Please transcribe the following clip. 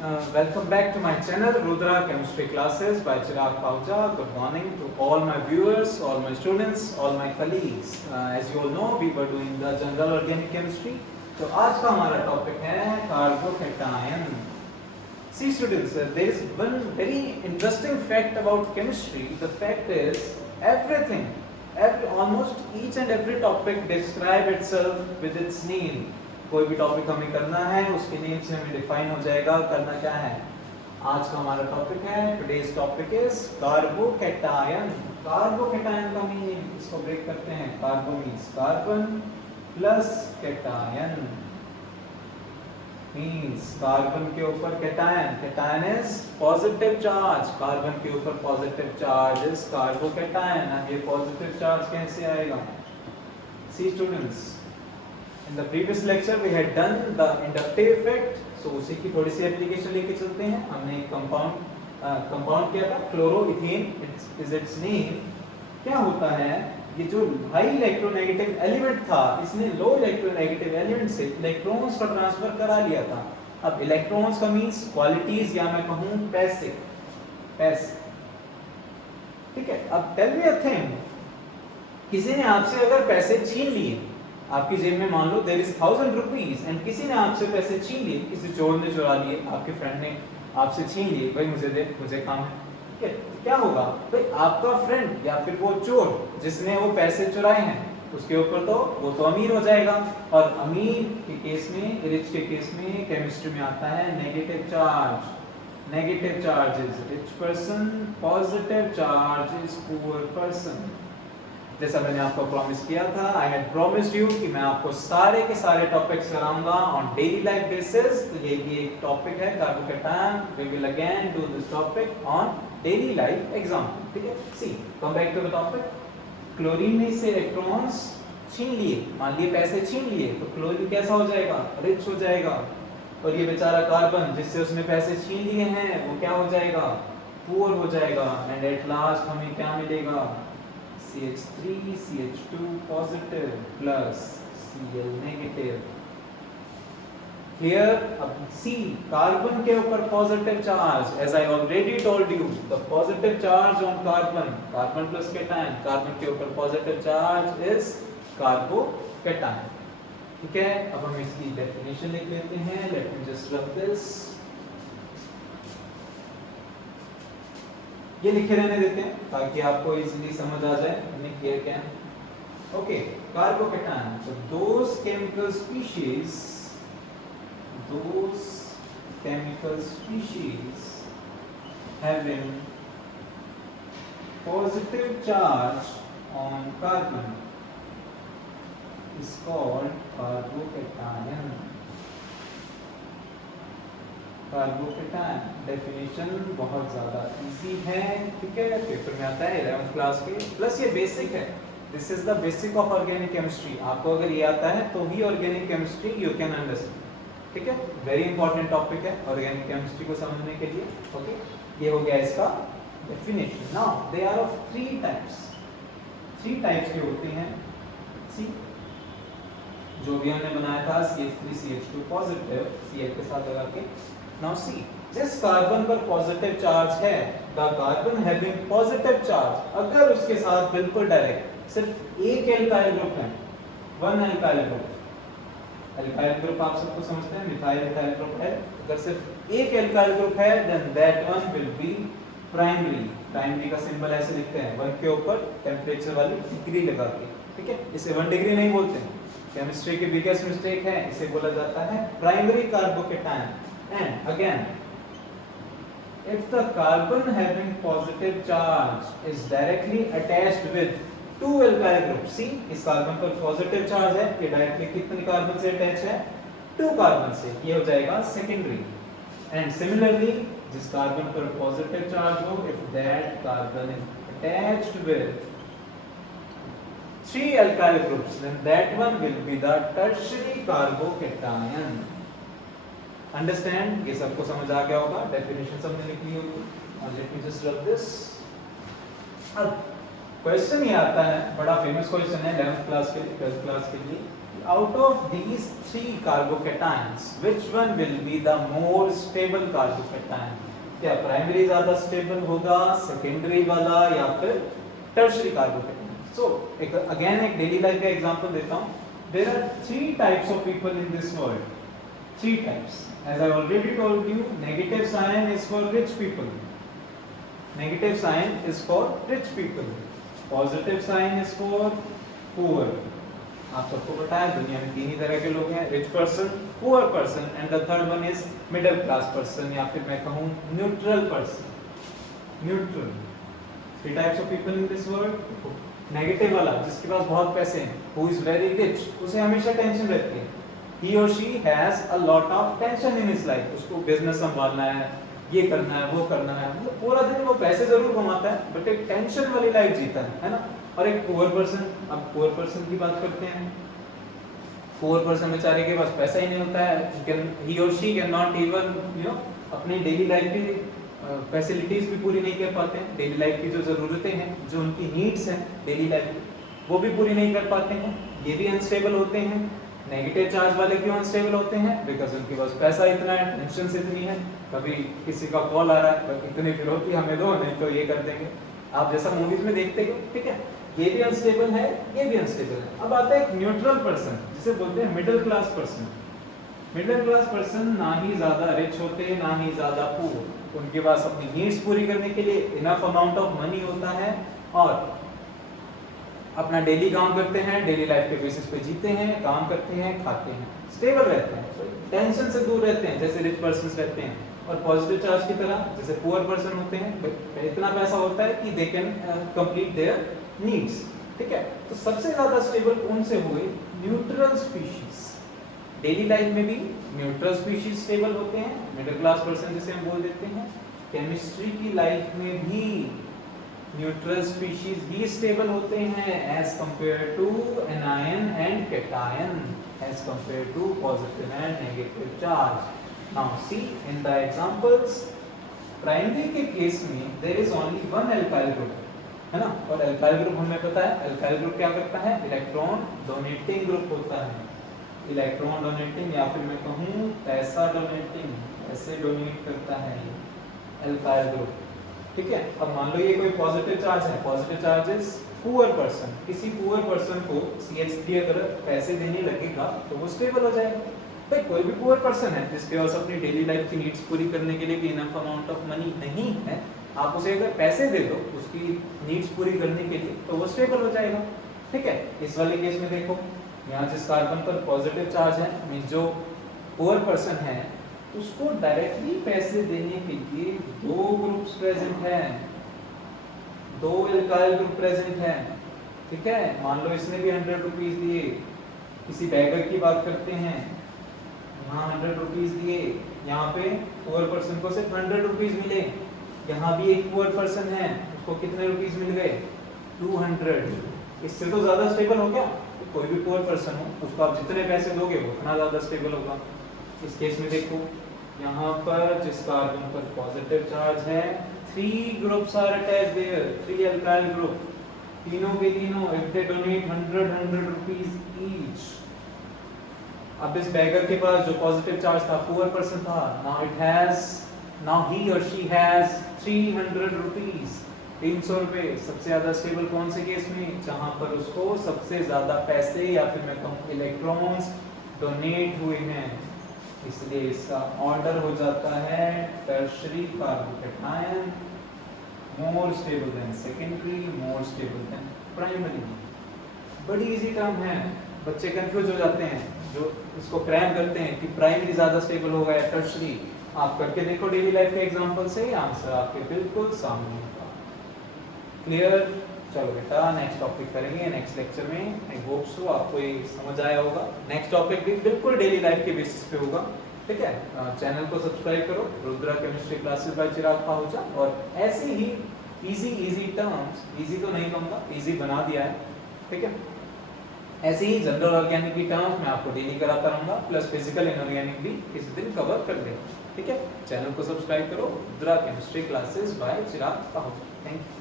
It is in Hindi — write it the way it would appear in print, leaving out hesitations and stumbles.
Welcome back to my channel Rudra Chemistry Classes by Chirag Pauja. Good morning to all my viewers, all my students, all my colleagues. As you all know, we were doing the general organic chemistry. तो आज का हमारा टॉपिक है carbocation. See students, there is one very interesting fact about chemistry. The fact is almost each and every topic describe itself with its name. कोई भी टॉपिक हमें करना है उसके नेम से हमें डिफाइन हो जाएगा करना क्या है. आज का हमारा टॉपिक है, today's topic is carbocation. Carbocation का मीनिंग इसको ब्रेक करते हैं. Carbo means carbon plus cation means carbon के ऊपर कैटायन. Cation is positive charge. Carbon के ऊपर पॉजिटिव चार्ज इज कार्बोकैटायन. अब ये पॉजिटिव चार्ज कैसे आएगा? सी students, in the previous lecture we had done the inductive effect, so उसी की थोड़ी सी एप्लीकेशन लेके चलते हैं. हमने एक कंपाउंड किया था क्लोरोइथेन, इज इट्स नेम. क्या होता है, ये जो हाई इलेक्ट्रोनेगेटिव एलिमेंट था इसने लो इलेक्ट्रोनेगेटिव एलिमेंट से इलेक्ट्रॉन्स का ट्रांसफर करा लिया था. अब इलेक्ट्रॉन्स का मींस क्वालिटीज, या मैं कहूं पैसिव. ठीक है. अब टेल मी अ थिंग, किसी ने आपसे अगर पैसे छीन लिए, आपकी जेब में मान लो देयर इज 1000 रुपीस, एंड किसी ने आपसे पैसे छीन लिए, किसी चोर ने चुरा लिए, आपके फ्रेंड ने आपसे छीन लिए, भाई मुझे दे, मुझे काम है. ठीक है. क्या होगा भाई, आपका फ्रेंड या फिर वो चोर जिसने वो पैसे चुराए हैं उसके ऊपर तो वो तो अमीर हो जाएगा. और अमीर के केस में, रिच के केस में केमिस्ट्री में आता है negative charge. Negative charge is rich person, positive charge is poor person. जैसा मैंने आपको प्रॉमिस किया था, आई हैड प्रॉमिस्ड यू कि मैं आपको सारे के सारे टॉपिक्स कराऊंगा ऑन डेली लाइफ बेसिस. तो ये भी एक टॉपिक है carbocation. We will again do this topic on daily life example. ठीक है. See, come back to the topic. Chlorine ने से इलेक्ट्रॉन्स छीन लिए, मान लिए पैसे छीन लिए, तो क्लोरीन कैसा हो जाएगा? रिच हो जाएगा. और ये बेचारा कार्बन जिससे उसने पैसे छीन लिए हैं वो क्या हो जाएगा? पुअर हो जाएगा. एंड एट लास्ट हमें क्या मिलेगा? CH3 CH2 positive plus Cl negative. Here, अब C, कार्बन के ऊपर positive charge. As I already told you, the positive charge on carbon, carbon plus cation, carbon के ऊपर पॉजिटिव चार्ज is कार्बोकैटायन. ठीक है. अब हम इसकी डेफिनेशन लिख लेते हैं. Let me just rub this. ये लिखे रहने देते हैं ताकि आपको इजीली समझ आ जाए हमने किया क्या. Okay. Carbocation, so those chemical species having positive charge on carbon is called carbocation. Carbocation definition बहुत ज़्यादा इजी है. ठीक है. पेपर में आता है 11th क्लास के, प्लस ये बेसिक है. This is the basic of organic chemistry. आपको अगर ये आता है तो ही organic chemistry you can understand. ठीक है. वेरी इंपॉर्टेंट टॉपिक है ऑर्गेनिक केमिस्ट्री को समझने के लिए. ओके. ये हो गया इसका definition. Now they are of three types के होते हैं. सी, जो भी हमने बनाया था CH3 CH2 पॉजिटिव, Cl के साथ लगा के. Now see, जिस कार्बन पर पॉजिटिव चार्ज है, the carbon having positive charge, अगर उसके साथ बिल्कुल डायरेक्ट सिर्फ एक एल्काइल ग्रुप है, one alkyl group. Alkyl group आप सबको समझते हैं, मिथाइल एल्काइल ग्रुप है. अगर सिर्फ एक एल्काइल ग्रुप है, then that one will be primary. Primary का सिंबल ऐसे लिखते हैं, 1 के ऊपर टेम्परेचर वाली डिग्री लगा के. ठीक है. इसे 1 डिग्री नहीं बोलते हैं, केमिस्ट्री की बिगेस्ट मिस्टेक है. इसे बोला जाता है primary carbocation. And again, if the carbon having positive charge is directly attached with two alkyl groups, see, इस कार्बन पर पॉजिटिव चार्ज है, ये डायरेक्टली कितने कार्बन से अटैच है? 2 कार्बन से. ये हो जाएगा सेकेंडरी. एंड सिमिलरली, जिस कार्बन पर पॉजिटिव चार्ज हो, if that carbon is attached with 3 alkyl groups, then that one will be the tertiary carbocation. Understand? ये सबको समझ आ गया होगा. डेफिनेशन सबने लिख ली होगी. और let me just rub this. अब क्वेश्चन ये आता है, बड़ा फेमस क्वेश्चन है 11th क्लास के लिए, 12th क्लास के लिए. out of these three carbocations which one will be the more stable carbocation? क्या प्राइमरी ज्यादा स्टेबल होगा, सेकेंडरी वाला, या फिर टर्शियरी कार्बोकेटायन? सो एक अगेन एक डेली लाइफ का एग्जांपल देता हूं. There are three types of people in this world. Three types. As I already told you, negative sign is for rich people. Negative sign is for rich people. Positive sign is for poor. आप सबको पता है दुनिया में तीन ही तरह के लोग हैं, rich person, poor person and the third one is middle class person, या फिर मैं कहूं neutral person. Neutral. Three types of people in this world. Negative वाला, जिसके पास बहुत पैसे हैं, हु इज वेरी रिच, उसे हमेशा टेंशन रहती है. ही और she has a lot of tension in his life. उसको बिजनेस संभालना है, ये करना है, वो करना है, मतलब पूरा दिन वो पैसे जरूर कमाता है बट एक टेंशन वाली लाइफ जीता है ना. और एक पुअर पर्सन, अब पुअर पर्सन की बात करते हैं. पुअर पर्सन बेचारे के पास पैसा ही नहीं होता है. ही और शी कैन नॉट इवन अपनी डेली लाइफ की फैसिलिटीज भी पूरी नहीं कर पाते हैं. डेली लाइफ की जो ज़रूरतें हैं, जो उनकी नीड्स हैं डेली लाइफ की, वो भी पूरी नहीं कर पाते हैं. ये भी अनस्टेबल होते हैं. नेगेटिव चार्ज वाले क्यों अनस्टेबल होते हैं? बिकॉज उनके पास पैसा इतना है, टेंशन इतनी है. कभी किसी का कॉल आ रहा है तो इतनी फिरौती हमें दो, नहीं तो ये कर देंगे. आप जैसा मूवीज में देखते हो, ठीक है. ये भी अनस्टेबल है, ये भी अनस्टेबल है. अब आता है एक न्यूट्रल पर्सन, जिसे बोलते हैं middle class person. Middle class person ना ही ज्यादा रिच होते हैं, ना ही ज्यादा पुअर. उनके पास अपनी नीड्स पूरी करने के लिए इनफ अमाउंट ऑफ मनी होता है और अपना डेली काम करते हैं, डेली लाइफ के बेसिस पे जीते हैं, काम करते हैं, खाते हैं, स्टेबल रहते हैं, टेंशन से दूर रहते हैं जैसे रिच पर्सन रहते हैं. और पॉजिटिव चार्ज की तरह जैसे पुअर पर्सन होते हैं, इतना पैसा होता है कि they can complete their needs. ठीक है. तो सबसे ज्यादा स्टेबल कौन से हुए? Neutral species. डेली लाइफ में भी न्यूट्रल स्पीशीज स्टेबल होते हैं, मिडिल क्लास पर्सन जिसे हम बोल देते हैं. केमिस्ट्री की लाइफ में भी न्यूट्रल स्पीशीज भी स्टेबल होते हैं as compare to anion and cation, as compare to positive and negative charge. Now see in the examples. Primary के केस में there is only one alkyl group, है ना. और एल्काइल ग्रुप हमें पता है, एल्काइल ग्रुप क्या करता है? इलेक्ट्रॉन डोनेटिंग ग्रुप होता है. इलेक्ट्रॉन डोनेटिंग, या फिर मैं कहूँ पैसा डोनेटिंग, ऐसे डोनेट करता है एल्काइल ग्रुप. ठीक है. अब मान लो ये कोई पॉजिटिव चार्ज है. Positive charge is poor person. किसी पुअर पर्सन को CH3 अगर पैसे देने लगेगा तो वो स्टेबल हो जाएगा. भाई कोई भी पुअर पर्सन है जिसके पास अपनी डेली लाइफ की नीड्स पूरी करने के लिए भी इनफ अमाउंट ऑफ मनी नहीं है, आप उसे अगर पैसे दे दो उसकी नीड्स पूरी करने के लिए, तो वो स्टेबल हो जाएगा. ठीक है. इस वाले केस में देखो, यहाँ जिस कार्बन पर पॉजिटिव चार्ज है, मीन जो पुअर पर्सन है, उसको डायरेक्टली पैसे देने के लिए दो ग्रुप्स प्रेजेंट हैं, दो एल्काइल ग्रुप प्रेजेंट हैं. ठीक है. मान लो इसने भी 100 रुपीज दिए. किसी बैगर की बात करते हैं, यहाँ 100 रुपीज दिए, यहाँ पे पुअर पर्सन को सिर्फ 100 रुपीज मिले. यहाँ भी एक पुअर पर्सन है, उसको कितने रुपीज मिल गए? 200. इससे तो ज्यादा स्टेबल हो गया. तो कोई भी पुअर पर्सन हो, उसको आप जितने पैसे दोगे वो उतना ज्यादा स्टेबल होगा. इस केस में देखो, यहाँ पर जिस कार्बन पर पॉजिटिव चार्ज है, 3 groups are attached there, 3 alkyl group. तीनों के तीनों if they donate 100 rupees each. अब इस बैगर के पास जो पॉजिटिव चार्ज था, पुअर पर्सन था, नाउ ही और शी हैज 300 रुपीज, 300 रुपए. सबसे ज्यादा स्टेबल कौन से केस में? जहां पर उसको सबसे ज्यादा पैसे या फिर मैं कहूँ इलेक्ट्रॉन्स डोनेट हुए हैं. इसलिए इसका ऑर्डर हो जाता है tertiary carbocation, more stable then secondary, more stable then primary. बड़ी इजी टर्म है, बच्चे कंफ्यूज हो जाते हैं जो इसको क्रैम करते हैं कि प्राइमरी ज्यादा स्टेबल होगा या टर्शियरी. आप करके देखो डेली लाइफ के एग्जांपल से, आंसर आपके बिल्कुल सामने होगा. क्लियर? चलो बेटा, नेक्स्ट टॉपिक करेंगे नेक्स्ट लेक्चर में. आई होप सो आपको ये समझ आया होगा. नेक्स्ट टॉपिक भी बिल्कुल डेली लाइफ के बेसिस पे होगा. ठीक है. चैनल को सब्सक्राइब करो, रुद्रा केमिस्ट्री क्लासेस बाय चिराग पाहुजा. और ऐसे ही इजी टर्म्स, इजी तो नहीं कहूँगा, इजी बना दिया है. ठीक है. ऐसे ही जनरल ऑर्गेनिक की टर्म्स मैं आपको डेली कराता रहूँगा, प्लस फिजिकल इनऑर्गेनिक भी किसी दिन कवर कर देंगे. ठीक है. चैनल को सब्सक्राइब करो, Rudra chemistry classes bye Chirag Pahuja. Thank you.